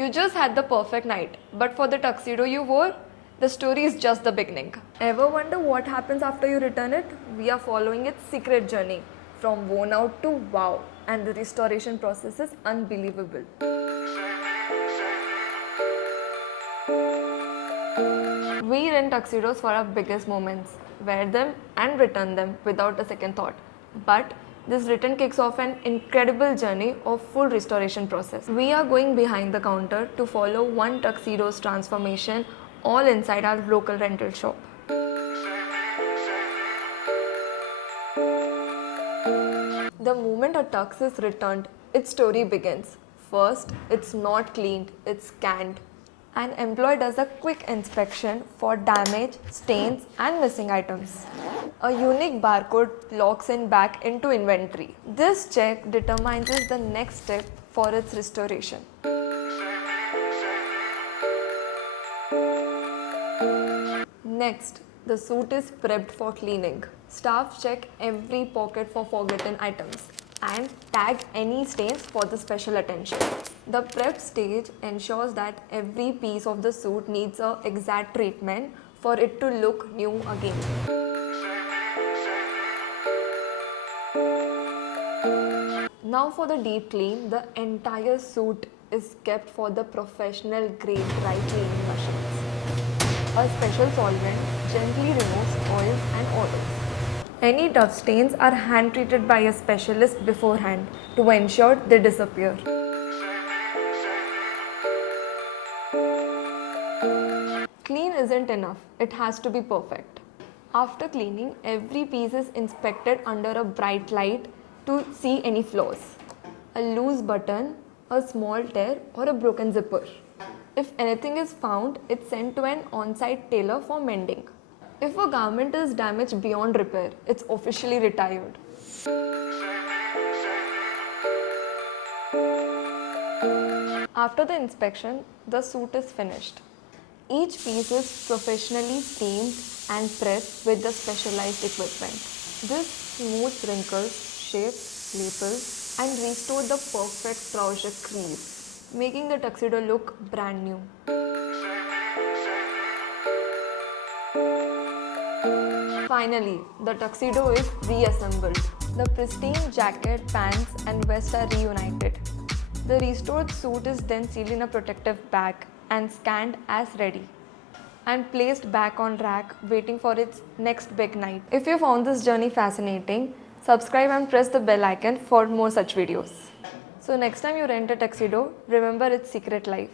You just had the perfect night, but for the tuxedo you wore, the story is just the beginning. Ever wonder what happens after you return it? We are following its secret journey from worn out to wow, and the restoration process is unbelievable. We rent tuxedos for our biggest moments, wear them and return them without a second thought. But this return kicks off an incredible journey of full restoration process. We are going behind the counter to follow one tuxedo's transformation all inside our local rental shop. The moment a tux is returned, its story begins. First, it's not cleaned, it's scanned. An employee does a quick inspection for damage, stains, and missing items. A unique barcode locks in back into inventory. This check determines the next step for its restoration. Next, the suit is prepped for cleaning. Staff check every pocket for forgotten items and tag any stains for the special attention. The prep stage ensures that every piece of the suit needs an exact treatment for it to look new again. Now for the deep clean, the entire suit is kept for the professional grade dry cleaning machines. A special solvent gently removes oils and odors. Any dust stains are hand treated by a specialist beforehand to ensure they disappear. Clean isn't enough, it has to be perfect. After cleaning, every piece is inspected under a bright light to see any flaws. A loose button, a small tear, or a broken zipper. If anything is found, it's sent to an on-site tailor for mending. If a garment is damaged beyond repair, it's officially retired. After the inspection, the suit is finished. Each piece is professionally steamed and pressed with the specialized equipment. This smooths wrinkles, shapes, lapels, and restores the perfect trouser crease, making the tuxedo look brand new. Finally, the tuxedo is reassembled. The pristine jacket, pants, and vest are reunited. The restored suit is then sealed in a protective bag and scanned as ready and placed back on rack, waiting for its next big night. If you found this journey fascinating, subscribe and press the bell icon for more such videos. So next time you rent a tuxedo, remember its secret life.